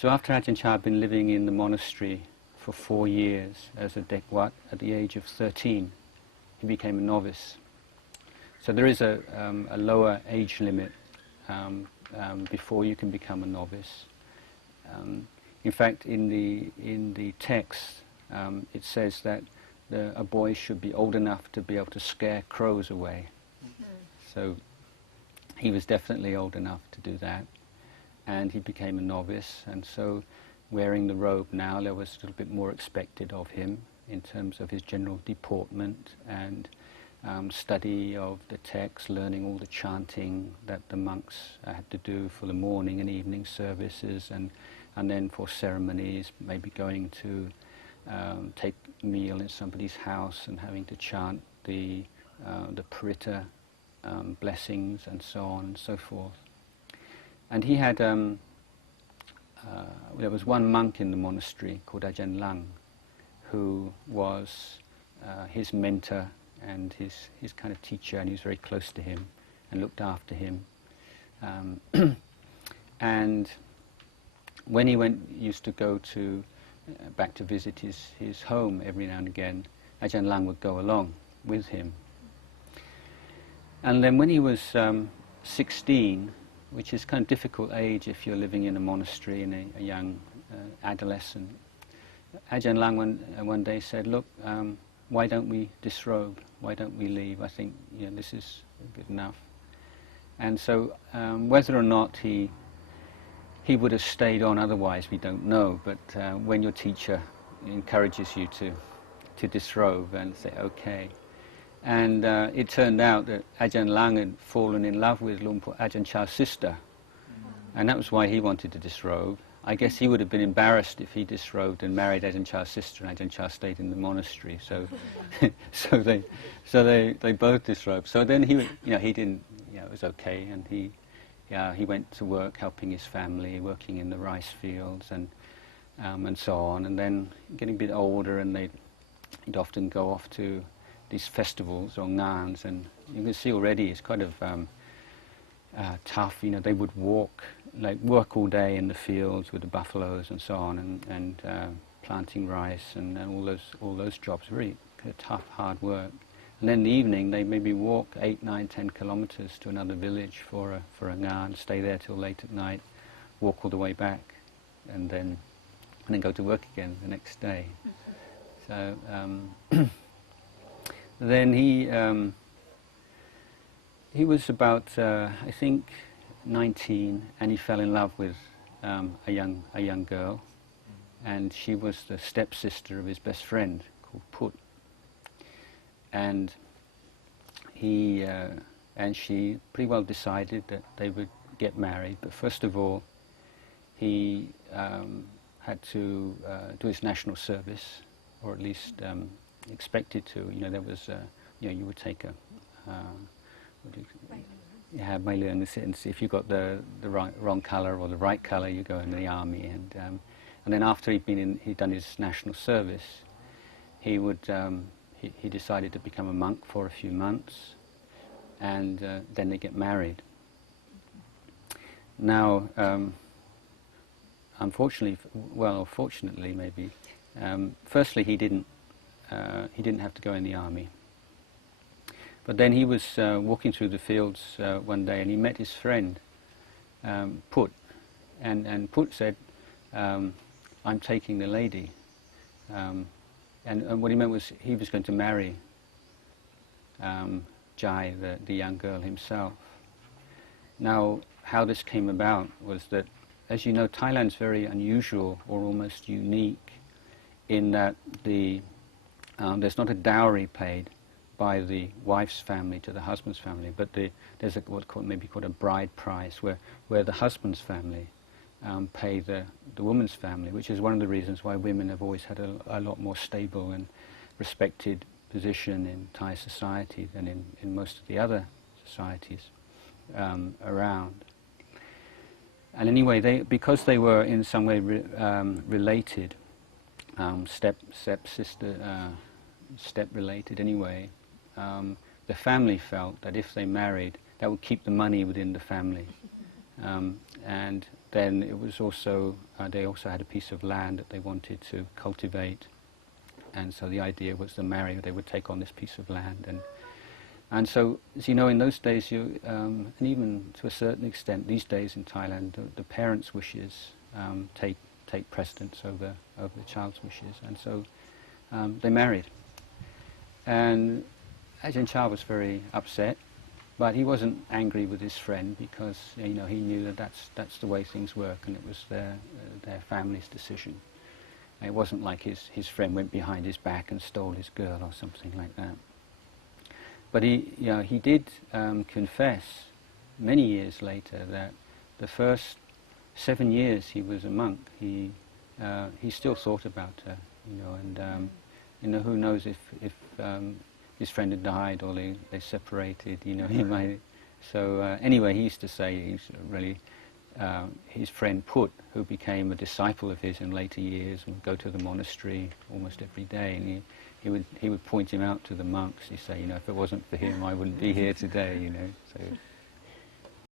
So after Ajahn Cha had been living in the monastery for 4 years as a dekwat, at the age of 13, he became a novice. So there is a lower age limit before you can become a novice. In fact, in the text, it says that a boy should be old enough to be able to scare crows away. So he was definitely old enough to do that, and he became a novice. And so, wearing the robe now, there was a little bit more expected of him in terms of his general deportment and study of the text, learning all the chanting that the monks had to do for the morning and evening services, and then for ceremonies, maybe going to take a meal in somebody's house and having to chant the Paritta blessings and so on and so forth. And he had, there was one monk in the monastery called Ajahn Lang, who was his mentor and his kind of teacher, and he was very close to him and looked after him. And when he used to go to back to visit his home every now and again, Ajahn Lang would go along with him. And then when he was 16, which is kind of difficult age if you're living in a monastery and a young adolescent, Ajahn Lang one day said, "Look, why don't we disrobe? Why don't we leave? I think this is good enough." And so whether or not he would have stayed on otherwise, we don't know, but when your teacher encourages you to disrobe and say, okay. And it turned out that Ajahn Lang had fallen in love with Ajahn Cha's sister, and that was why he wanted to disrobe. I guess he would have been embarrassed if he disrobed and married Ajahn Cha's sister, and Ajahn Cha stayed in the monastery. So, so they both disrobed. So then he didn't, it was okay, and he went to work helping his family, working in the rice fields and so on. And then getting a bit older, and he'd often go off to these festivals or ngans, and you can see already it's kind of tough. They would work all day in the fields with the buffaloes and so on, and planting rice and all those jobs, really tough, hard work. And then in the evening, they maybe walk 8, 9, 10 kilometers to another village for a ngan, stay there till late at night, walk all the way back, and then go to work again the next day. So then he was about, I think, 19, and he fell in love with a young girl, and she was the stepsister of his best friend called Put. And he and she pretty well decided that they would get married. But first of all, he had to do his national service, or at least expected to. There was, you would take Mae Jai, and see if you got the wrong colour or the right colour, you go in the army. And then after he'd done his national service, he would. He decided to become a monk for a few months, and then they get married. Now, unfortunately, or fortunately maybe, firstly he didn't have to go in the army. But then he was walking through the fields one day, and he met his friend Put, and Put said, "I'm taking the lady." And what he meant was he was going to marry Jai, the young girl himself. Now, how this came about was that, as you know, Thailand's very unusual or almost unique in that there's not a dowry paid by the wife's family to the husband's family, but there's maybe called a bride price, where the husband's family pay the woman's family, which is one of the reasons why women have always had a lot more stable and respected position in Thai society than in most of the other societies around. And anyway, because they were in some way related, step related anyway, the family felt that if they married, that would keep the money within the family. And then it was also, they also had a piece of land that they wanted to cultivate, and so the idea was to marry, they would take on this piece of land. And so, as you know, in those days, and even to a certain extent these days in Thailand, the parents' wishes take precedence over the child's wishes, and so they married. And Ajahn Cha was very upset, but he wasn't angry with his friend because he knew that that's the way things work, and it was their family's decision. It wasn't like his friend went behind his back and stole his girl or something like that. But he did confess many years later that the first 7 years he was a monk, he still thought about her, and who knows if his friend had died or they separated, he might. So anyway, he used to say he's really his friend Put, who became a disciple of his in later years, would go to the monastery almost every day, and he would point him out to the monks. He'd say, if it wasn't for him, I wouldn't be here today. So